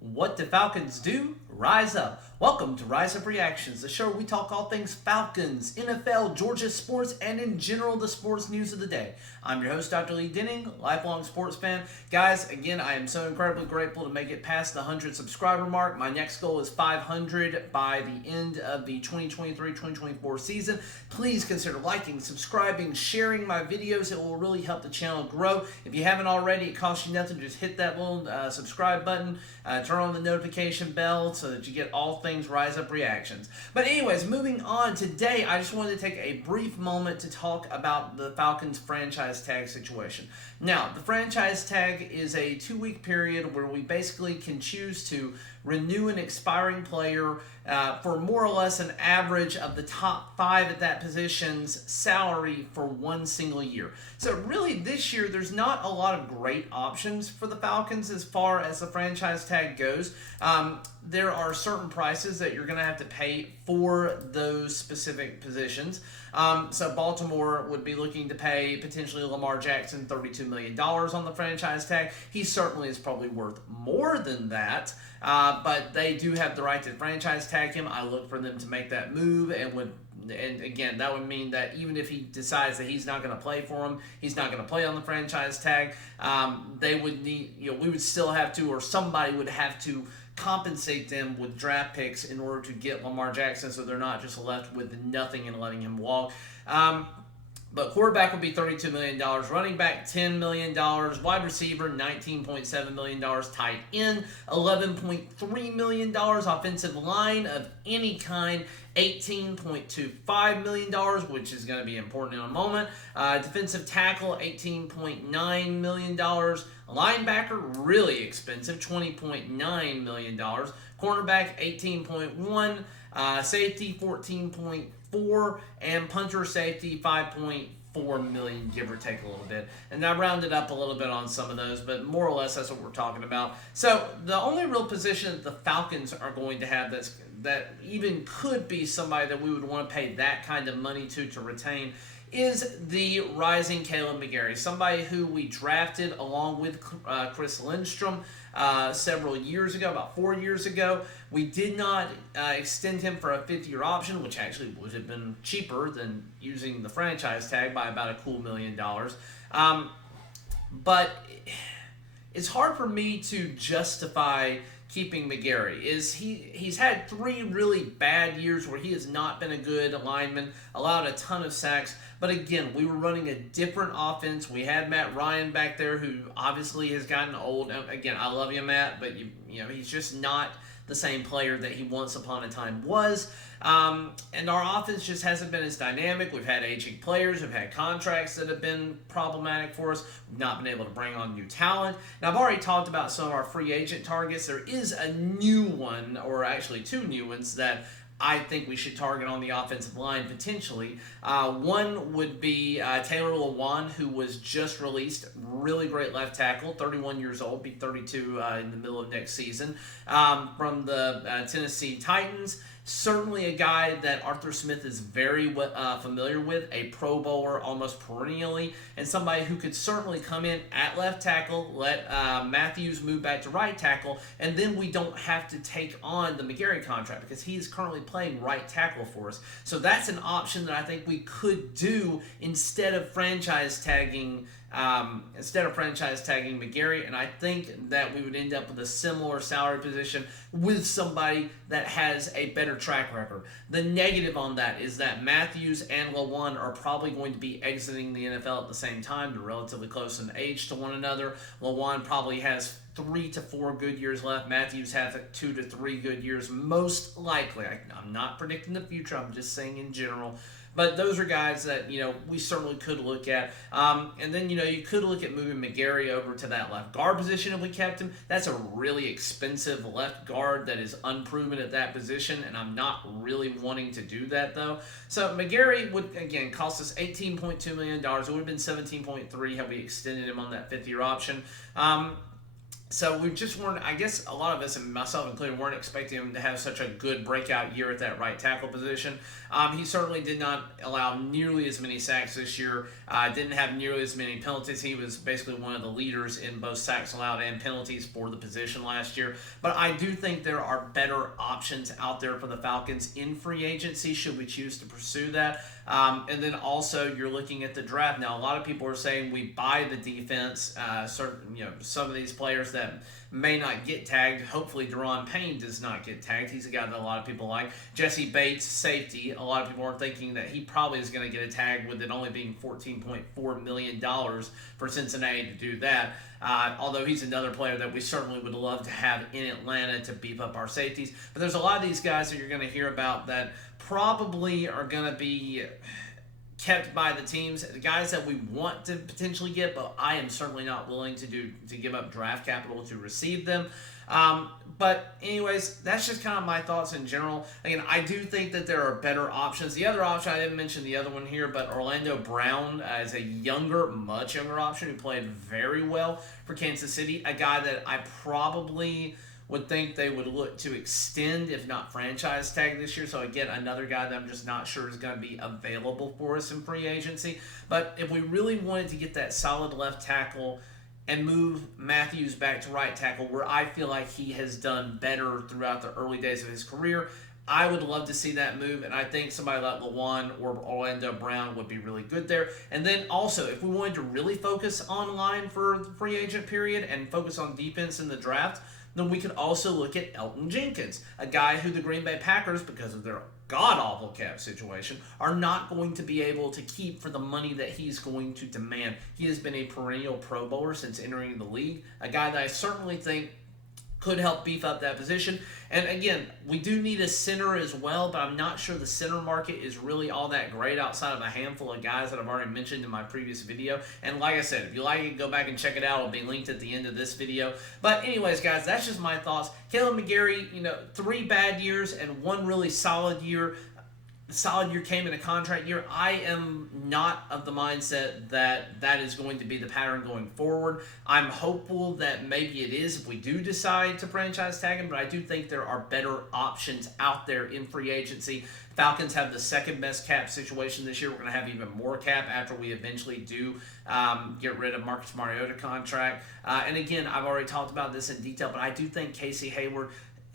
What do Falcons do? Rise up. Welcome to Rise Up Reactions, the show where we talk all things Falcons, NFL, Georgia sports, and in general the sports news of the day. I'm your host, Dr. Lee Denning, lifelong sports fan. Guys, again, I am so incredibly grateful to make it past the 100 subscriber mark. My next goal is 500 by the end of the 2023-2024 season. Please consider liking, subscribing, sharing my videos. It will really help the channel grow. If you haven't already, it costs you nothing. Just hit that little subscribe button, turn on the notification bell so that you get all things Rise Up Reactions. But anyways, moving on, today I just wanted to take a brief moment to talk about the Falcons franchise tag situation. Now, the franchise tag is a 2-week period where we basically can choose to renew an expiring player for more or less an average of the top 5 at that position's salary for one single year. So really this year there's not a lot of great options for the Falcons as far as the franchise tag goes. There are certain prices that you're going to have to pay for those specific positions. So Baltimore would be looking to pay potentially Lamar Jackson $32 million on the franchise tag. He certainly is probably worth more than that, but they do have the right to franchise tag him. I look for them to make that move, and again, that would mean that even if he decides that he's not going to play for him, he's not going to play on the franchise tag, they would need, we would still have to, or somebody would have to compensate them with draft picks in order to get Lamar Jackson, so they're not just left with nothing and letting him walk. But quarterback would be $32 million, running back $10 million, wide receiver $19.7 million, tight end $11.3 million, offensive line of any kind $18.25 million, which is going to be important in a moment, defensive tackle $18.9 million, linebacker really expensive $20.9 million, cornerback $18.1, safety $14.4, and punter safety $5.4 million, give or take a little bit. And I rounded up a little bit on some of those, but more or less that's what we're talking about. So the only real position that the Falcons are going to have that even could be somebody that we would want to pay that kind of money to retain is the rising Caleb McGarry, somebody who we drafted along with Chris Lindstrom several years ago, about 4 years ago. We did not extend him for a 5th-year option, which actually would have been cheaper than using the franchise tag by about a cool $1 million. But it's hard for me to justify keeping McGarry. He's had 3 really bad years where he has not been a good lineman, allowed a ton of sacks. But again, we were running a different offense. We had Matt Ryan back there, who obviously has gotten old. Again, I love you, Matt, but he's just not the same player that he once upon a time was. And our offense just hasn't been as dynamic. We've had aging players. We've had contracts that have been problematic for us. We've not been able to bring on new talent. Now, I've already talked about some of our free agent targets. There is a new one, or actually 2 new ones, that I think we should target on the offensive line potentially. One would be Taylor Lewan, who was just released. Really great left tackle, 31 years old, be 32 in the middle of next season, from the Tennessee Titans. Certainly a guy that Arthur Smith is very familiar with, a Pro Bowler almost perennially, and somebody who could certainly come in at left tackle, let Matthews move back to right tackle, and then we don't have to take on the McGarry contract because he is currently playing right tackle for us. So that's an option that I think we could do instead of franchise tagging McGarry, and I think that we would end up with a similar salary position with somebody that has a better track record. The negative on that is that Matthews and Lewan are probably going to be exiting the NFL at the same time. They're relatively close in age to one another. Lewan probably has 3 to 4 good years left. Matthews has 2 to 3 good years, most likely. I'm not predicting the future. I'm just saying in general. But those are guys that, we certainly could look at. And then, you could look at moving McGarry over to that left guard position if we kept him. That's a really expensive left guard that is unproven at that position, and I'm not really wanting to do that, though. So McGarry would, again, cost us $18.2 million. It would have been $17.3 had we extended him on that 5th-year option. So we just weren't, I guess a lot of us, and myself included, weren't expecting him to have such a good breakout year at that right tackle position. He certainly did not allow nearly as many sacks this year, didn't have nearly as many penalties. He was basically one of the leaders in both sacks allowed and penalties for the position last year. But I do think there are better options out there for the Falcons in free agency should we choose to pursue that. And then also you're looking at the draft. Now, a lot of people are saying we buy the defense, some of these players that may not get tagged. Hopefully, Deron Payne does not get tagged. He's a guy that a lot of people like. Jesse Bates, safety. A lot of people are thinking that he probably is going to get a tag with it only being $14.4 million for Cincinnati to do that. Although he's another player that we certainly would love to have in Atlanta to beef up our safeties. But there's a lot of these guys that you're going to hear about that probably are going to be kept by the teams, the guys that we want to potentially get, but I am certainly not willing to give up draft capital to receive them. But anyways, that's just kind of my thoughts in general. Again, I do think that there are better options. The other option, I didn't mention the other one here, but Orlando Brown is a much younger option who played very well for Kansas City. A guy that I probably would think they would look to extend, if not franchise tag this year. So again, another guy that I'm just not sure is going to be available for us in free agency. But if we really wanted to get that solid left tackle and move Matthews back to right tackle, where I feel like he has done better throughout the early days of his career, I would love to see that move, and I think somebody like Lewan or Orlando Brown would be really good there. And then also, if we wanted to really focus online for the free agent period and focus on defense in the draft, then we could also look at Elton Jenkins, a guy who the Green Bay Packers, because of their god-awful cap situation, are not going to be able to keep for the money that he's going to demand. He has been a perennial Pro Bowler since entering the league, a guy that I certainly think could help beef up that position. And again, we do need a center as well, but I'm not sure the center market is really all that great outside of a handful of guys that I've already mentioned in my previous video. And like I said, if you like it, go back and check it out. It'll be linked at the end of this video. But anyways, guys, that's just my thoughts. Caleb McGarry, 3 bad years and 1 really solid year. Solid year came in a contract year. I am not of the mindset that is going to be the pattern going forward. I'm hopeful that maybe it is if we do decide to franchise tag him, but I do think there are better options out there in free agency. Falcons have the second best cap situation this year. We're going to have even more cap after we eventually do get rid of Marcus Mariota contract. And again, I've already talked about this in detail, but I do think Casey Hayward,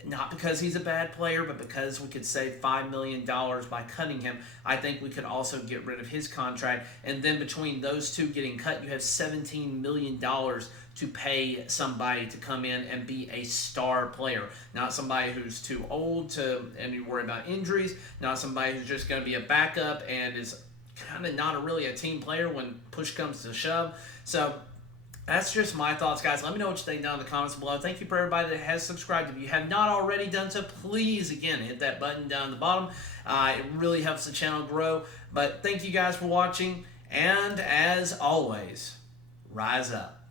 not because he's a bad player, but because we could save $5 million by cutting him, I think we could also get rid of his contract. And then between those two getting cut, you have $17 million to pay somebody to come in and be a star player. Not somebody who's too old and you worry about injuries. Not somebody who's just going to be a backup and is kind of not really a team player when push comes to shove. So that's just my thoughts, guys. Let me know what you think down in the comments below. Thank you for everybody that has subscribed. If you have not already done so, please, again, hit that button down at the bottom. It really helps the channel grow. But thank you guys for watching. And as always, rise up.